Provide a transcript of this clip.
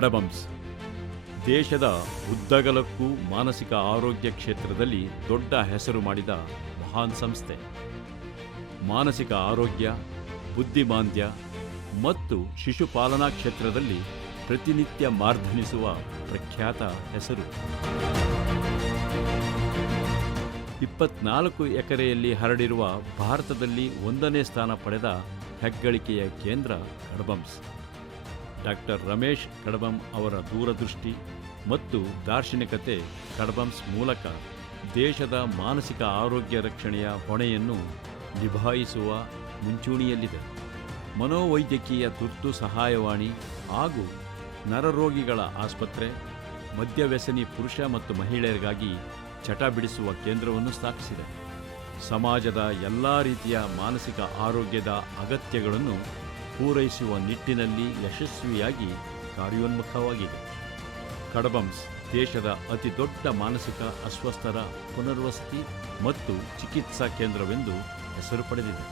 ಕಡಬಮ್ಸ್ ದೇಶದ ಉದ್ದಗಲಕ್ಕೂ ಮಾನಸಿಕ ಆರೋಗ್ಯ ಕ್ಷೇತ್ರದಲ್ಲಿ ದೊಡ್ಡ ಹೆಸರು ಮಾಡಿದ ಮಹಾನ್ ಸಂಸ್ಥೆ. ಮಾನಸಿಕ ಆರೋಗ್ಯ, ಬುದ್ಧಿಮಾಂದ್ಯ ಮತ್ತು ಶಿಶುಪಾಲನಾ ಕ್ಷೇತ್ರದಲ್ಲಿ ಪ್ರತಿನಿತ್ಯ ಮಾರ್ಧನಿಸುವ ಪ್ರಖ್ಯಾತ ಹೆಸರು. 24 ಎಕರೆಯಲ್ಲಿ ಹರಡಿರುವ ಭಾರತದಲ್ಲಿ 1ನೇ ಸ್ಥಾನ ಪಡೆದ ಹೆಗ್ಗಳಿಕೆಯ ಕೇಂದ್ರ ಕಡಬಮ್ಸ್. ಡಾಕ್ಟರ್ ರಮೇಶ್ ಕಡಬಂ ಅವರ ದೂರದೃಷ್ಟಿ ಮತ್ತು ದಾರ್ಶನಿಕತೆ ಕಡಬಮ್ಸ್ ಮೂಲಕ ದೇಶದ ಮಾನಸಿಕ ಆರೋಗ್ಯ ರಕ್ಷಣೆಯ ಹೊಣೆಯನ್ನು ನಿಭಾಯಿಸುವ ಮುಂಚೂಣಿಯಲ್ಲಿದೆ. ಮನೋವೈದ್ಯಕೀಯ ತುರ್ತು ಸಹಾಯವಾಣಿ ಹಾಗೂ ನರರೋಗಿಗಳ ಆಸ್ಪತ್ರೆ, ಮದ್ಯವ್ಯಸನಿ ಪುರುಷ ಮತ್ತು ಮಹಿಳೆಯರಿಗಾಗಿ ಚಟ ಬಿಡಿಸುವ ಕೇಂದ್ರವನ್ನು ಸ್ಥಾಪಿಸಿದೆ. ಸಮಾಜದ ಎಲ್ಲ ರೀತಿಯ ಮಾನಸಿಕ ಆರೋಗ್ಯದ ಅಗತ್ಯಗಳನ್ನು ಪೂರೈಸುವ ನಿಟ್ಟಿನಲ್ಲಿ ಯಶಸ್ವಿಯಾಗಿ ಕಾರ್ಯೋನ್ಮುಖವಾಗಿದೆ. ಕಡಬಮ್ಸ್ ದೇಶದ ಅತಿ ದೊಡ್ಡ ಮಾನಸಿಕ ಅಸ್ವಸ್ಥರ ಪುನರ್ವಸತಿ ಮತ್ತು ಚಿಕಿತ್ಸಾ ಕೇಂದ್ರವೆಂದು ಹೆಸರು ಪಡೆದಿದೆ.